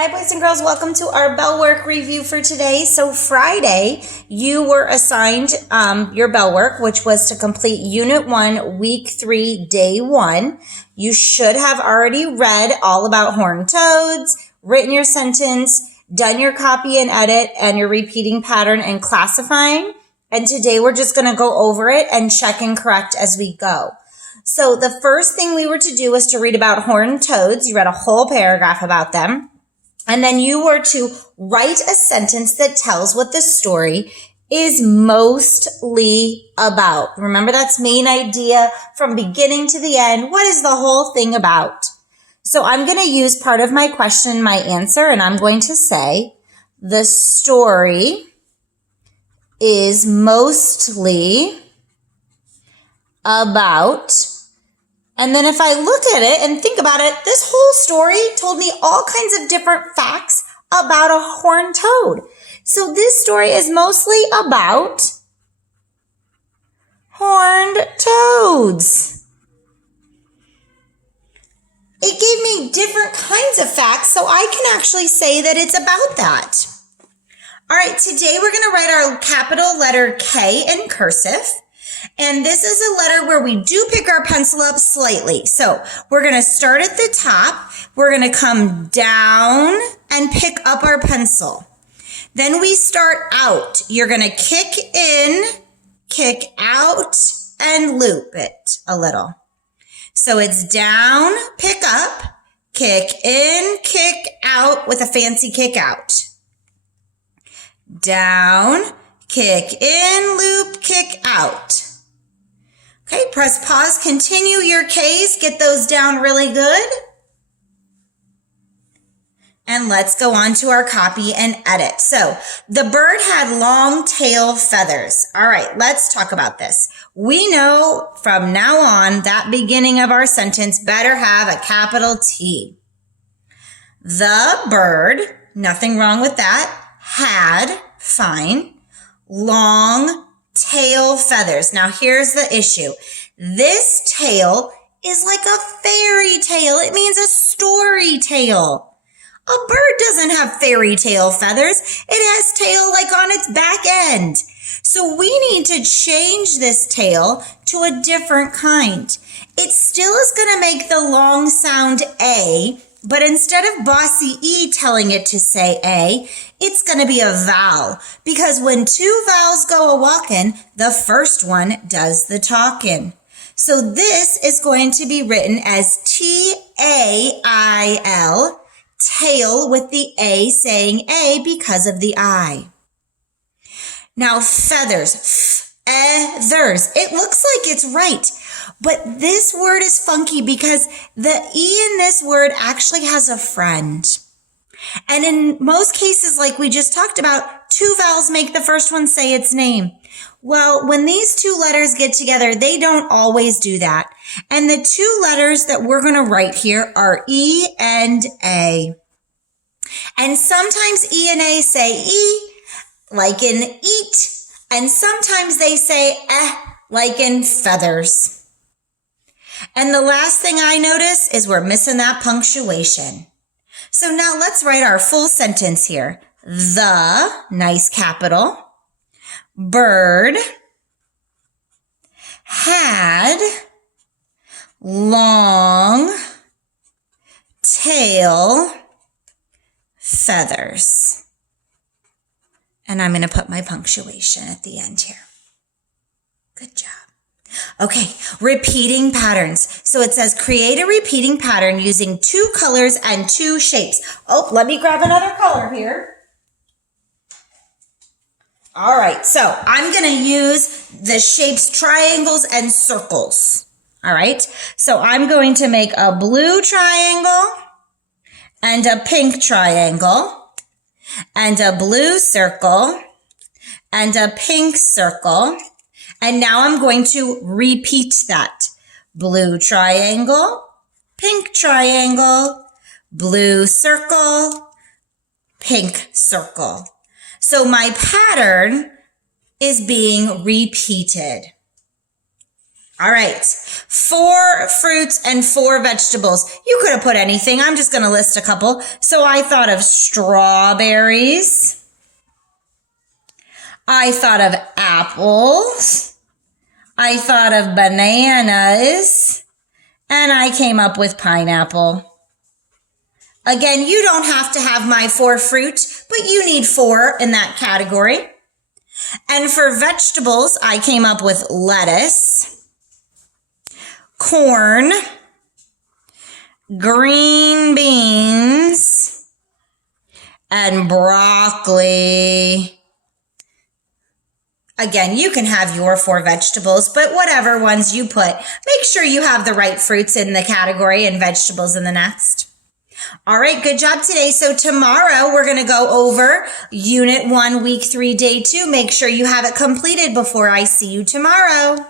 Hi boys and girls, welcome to our Bellwork review for today. So Friday, you were assigned your Bellwork, which was to complete Unit 1, Week 3, Day 1. You should have already read all about horned toads, written your sentence, done your copy and edit, and your repeating pattern and classifying. And today we're just going to go over it and check and correct as we go. So the first thing we were to do was to read about horned toads. You read a whole paragraph about them. And then you were to write a sentence that tells what the story is mostly about. Remember, that's main idea from beginning to the end. What is the whole thing about? So I'm going to use part of my question, my answer, and I'm going to say the story is mostly about. And then if I look at it and think about it, this whole story told me all kinds of different facts about a horned toad. So this story is mostly about horned toads. It gave me different kinds of facts, so I can actually say that it's about that. All right, today we're going to write our capital letter K in cursive. And this is a letter where we do pick our pencil up slightly. So we're going to start at the top. We're going to come down and pick up our pencil. Then we start out. You're going to kick in, kick out, and loop it a little. So it's down, pick up, kick in, kick out with a fancy kick out. Down, kick in, loop, kick out. Okay, press pause, continue your K's, get those down really good. And let's go on to our copy and edit. So the bird had long tail feathers. All right, let's talk about this. We know from now on that beginning of our sentence better have a capital T. The bird, nothing wrong with that, had, fine, long tail feathers. Now here's the issue. This tail is like a fairy tale. It means a story tale. A bird doesn't have fairy tale feathers. It has tail like on its back end. So we need to change this tail to a different kind. It still is going to make the long sound A, but instead of bossy E telling it to say A, it's going to be a vowel, because when two vowels go a-walkin', the first one does the talkin'. So this is going to be written as T-A-I-L, tail with the A saying A because of the I. Now feathers, feathers. It looks like it's right, but this word is funky because the E in this word actually has a friend. And in most cases, like we just talked about, two vowels make the first one say its name. Well, when these two letters get together, they don't always do that. And the two letters that we're going to write here are E and A. And sometimes E and A say E, like in eat. And sometimes they say like in feathers. And the last thing I notice is we're missing that punctuation. So now let's write our full sentence here. The, nice capital, bird had long tail feathers. And I'm going to put my punctuation at the end here. Good job. Okay, repeating patterns. So it says create a repeating pattern using two colors and two shapes. Oh, let me grab another color here. All right, so I'm going to use the shapes triangles and circles. All right, so I'm going to make a blue triangle and a pink triangle and a blue circle and a pink circle. And now I'm going to repeat that. Blue triangle, pink triangle, blue circle, pink circle. So my pattern is being repeated. All right. 4 fruits and 4 vegetables. You could have put anything. I'm just going to list a couple. So I thought of strawberries. I thought of apples. I thought of bananas. And I came up with pineapple. Again, you don't have to have my 4 fruit, but you need 4 in that category. And for vegetables, I came up with lettuce, corn, green beans, and broccoli. Again, you can have your 4 vegetables, but whatever ones you put, make sure you have the right fruits in the category and vegetables in the next. All right, good job today. So tomorrow we're going to go over Unit 1, Week 3, Day 2. Make sure you have it completed before I see you tomorrow.